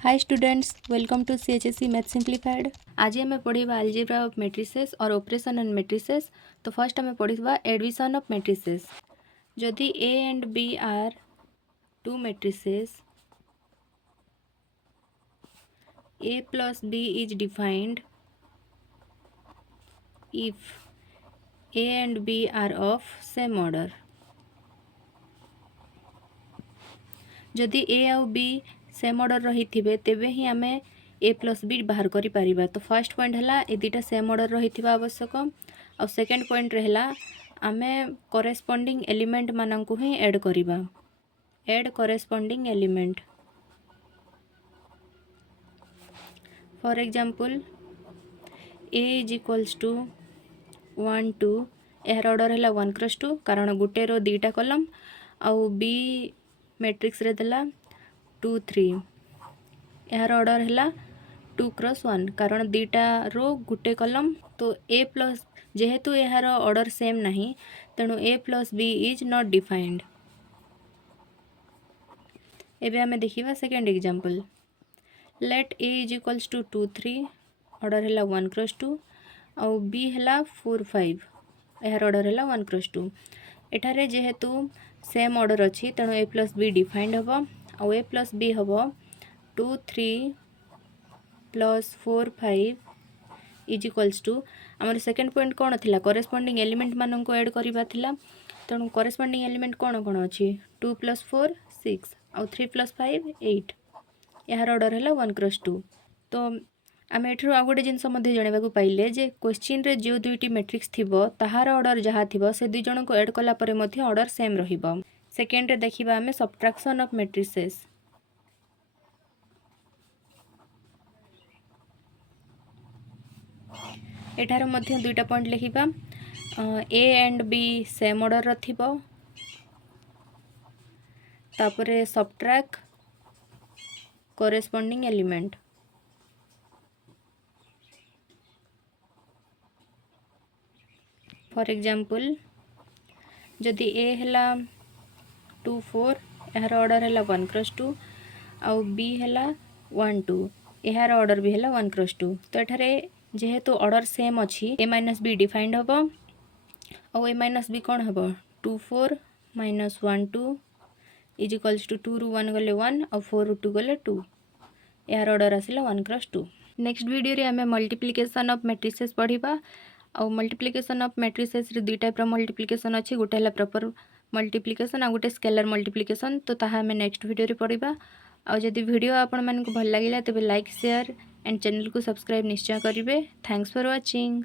Hi students, welcome to CHSE math simplified. आज हमें पढ़ा अलजेब्रा ऑफ मैट्रिसेस और ऑपरेशन ऑन मैट्रिसेस। तो फर्स्ट हमें पढ़ा एडिशन ऑफ मैट्रिसेस। जदि A and B are two matrices, A plus B is defined if A and B are of same order. जदि A आउ बी सेम ऑर्डर रही थे तेबे ही आम ए प्लस बी बाहर करि परिबा। तो फर्स्ट पॉइंट है ए दुटा सेम ऑर्डर रही आवश्यक। और सेकेंड पॉइंट रहा आम करेस्पॉन्डिंग एलिमेंट मानक ही ऐड करवा। Add corresponding element for example A is equals to 1 2 यार ऑर्डर है 1 क्रॉस 2 कारण गोटे रो दीटा कलम आउ बी मैट्रिक्स रे देला 2 3 यार ऑर्डर है 2 क्रॉस 1 कारण दीटा रो गुटे कलम। तो ए प्लस जेहेतु यार ऑर्डर सेम नहीं तेणु A plus B is not defined. एबे हमें देखिबा second example let A is equals to 2 3 order है 1 क्रॉस 2 आउ बी है 4 5 यार ऑर्डर है 1 क्रॉस 2। एठारे जेहेतु सेम ऑर्डर अच्छी तेणु ए प्लस बी डिफाइंड हम आउ ए प्लस बी हम 2 3 प्लस 4 5 इज इक्वल्स टू आमर सेकेंड पॉइंट कौन थिला करेस्पॉन्डिंग एलिमेंट मान को ऐड करबा थिला। तेणु करेस्पॉन्डिंग एलिमेंट कौन कौन अच्छी 2 प्लस 4 6 आउ 3 प्लस 5 8 यार ऑर्डर है 1 क्रॉस 2। तो आम एठू आ गोटे जिनस जानवा पाइले जे क्वेश्चन रे जो दुईटी मैट्रिक्स थिबो ताहार ऑर्डर जहाँ थिबो से दुई जन को ऐड कला परे मध्य ऑर्डर सेम रहिबो। सेकेंड रे देखिबा आमे सबट्रैक्शन ऑफ मैट्रिसेस। एठार मध्य दुईटा पॉइंट लिखिबा A and B same order रथिबो तापरे subtract corresponding element. For example जदि ए है 2 4 यार ऑर्डर है 1 क्रॉस 2 आउ बी है 1 2 यार ऑर्डर भी है 1 क्रॉस 2। तो एठारे जेहेतु ऑर्डर सेम अच्छी ए माइनस बी डिफाइंड हम आउ ए माइनस बी कौन हम 2 4 माइनस 1 2 इज इक्वल्स टू 2 रु 1 गले 1 आउ 4 रु 2 गले 2 यार ऑर्डर आसला 1 क्रॉस 2। नेक्स्ट वीडियो रे आमे मल्टीप्लिकेशन ऑफ मैट्रिसेस पढ़िबा। आउ मल्टीप्लिकेशन ऑफ मैट्रिसेस रे दुई टाइप मल्टीप्लिकेशन अच्छी गोटे है प्रॉपर मल्टीप्लिकेशन आ गोटे स्केलर मल्टीप्लिकेशन। तो ताहा आमे नेक्स्ट वीडियो रे पढ़िबा। आउ जदि वीडियो आपण मानकु भल लागिला तेबे लाइक शेयर एंड चैनल को सब्सक्राइब निश्चय करिवे। Thanks for watching.